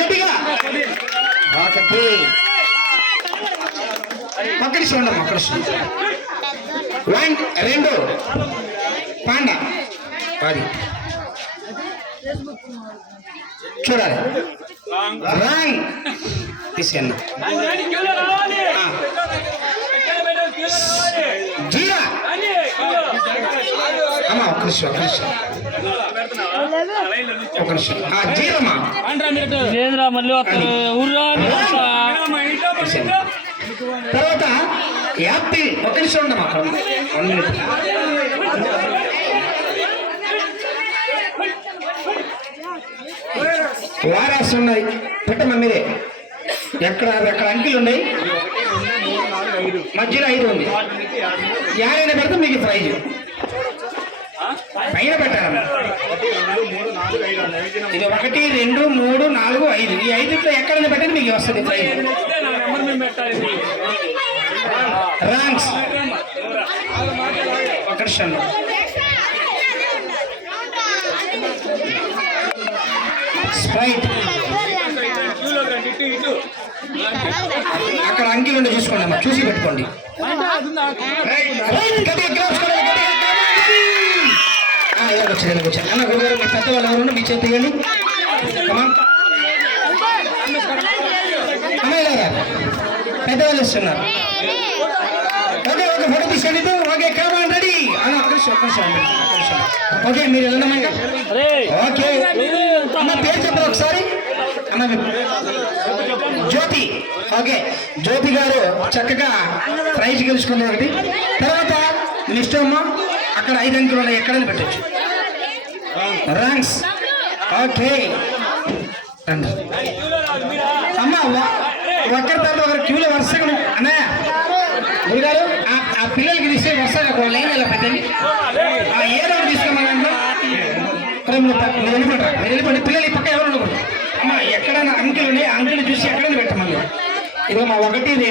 గట్టిగా ఒకటి పక్కడిసి ఉండమ్మా అక్కడ 1 2 పాండా 10 చూడాలి రాంగ్ తీసేయండి జీరా అమ్మా ఒక నిమిషం జీరమ్మా తర్వాత యాపిల్ ఒక నిమిషం ఉండమ్మా అక్కడ 1 minute వారాస్ ఉన్నాయి పెట్టమ్మా మీరే ఎక్కడ అంకిలు ఉన్నాయి మధ్యలో 5 ఉంది యారైనా పెడితే మీకు ప్రైజ్ పైన పెట్టాలమ్మా ఇది 1 2 3 4 5 ఈ 5 ఎక్కడైనా పెట్టండి మీకు వస్తుంది ప్రైజ్ ర్యాంక్స్ ఒక నిమిషం స్ప్రైట్ అక్కడ అంకిల్ ఉండి చూసుకోండి అమ్మా చూసి పెట్టుకోండి అన్న గురుగారు మీ పెద్దవాళ్ళు ఎవరు మీ చేతి తీయండి పెద్దవాళ్ళు ఇస్తున్నారు ఓకే ఓకే ఫోటో తీసుకోండి ఓకే కమాన్ రెడీ అన్న ఓకే మీరు వెళ్ళండి ఓకే అన్న పేరు చెప్పండి ఒకసారి అన్న జ్యోతి ఓకే జ్యోతి గారు చక్కగా ప్రైజ్ గెలుచుకున్నారు ఒకటి తర్వాత నెక్స్ట్ అమ్మా అక్కడ 5 అంకెలు ఉన్నాయి ఎక్కడైనా పెట్టచ్చు ర్యాంక్స్ ఓకే అమ్మ ఒకరి తర్వాత ఒకరు క్యూలో వరుసగా అన్నయ్య గురుగారు ఆ పిల్లలకి తీసే వరుసగా ఒక లైన్ ఎలా పెట్టండి ఏదో తీసుకోమన్నా మీరు వెళ్ళిపోండి పిల్లలు ఈ పక్క ఎవరు ఉండకూడదు అమ్మ ఎక్కడైనా అంకెలు ఉన్నాయి అంకెలు చూసి ఎక్కడైనా పెట్టమని ఇదిగో మా 1 2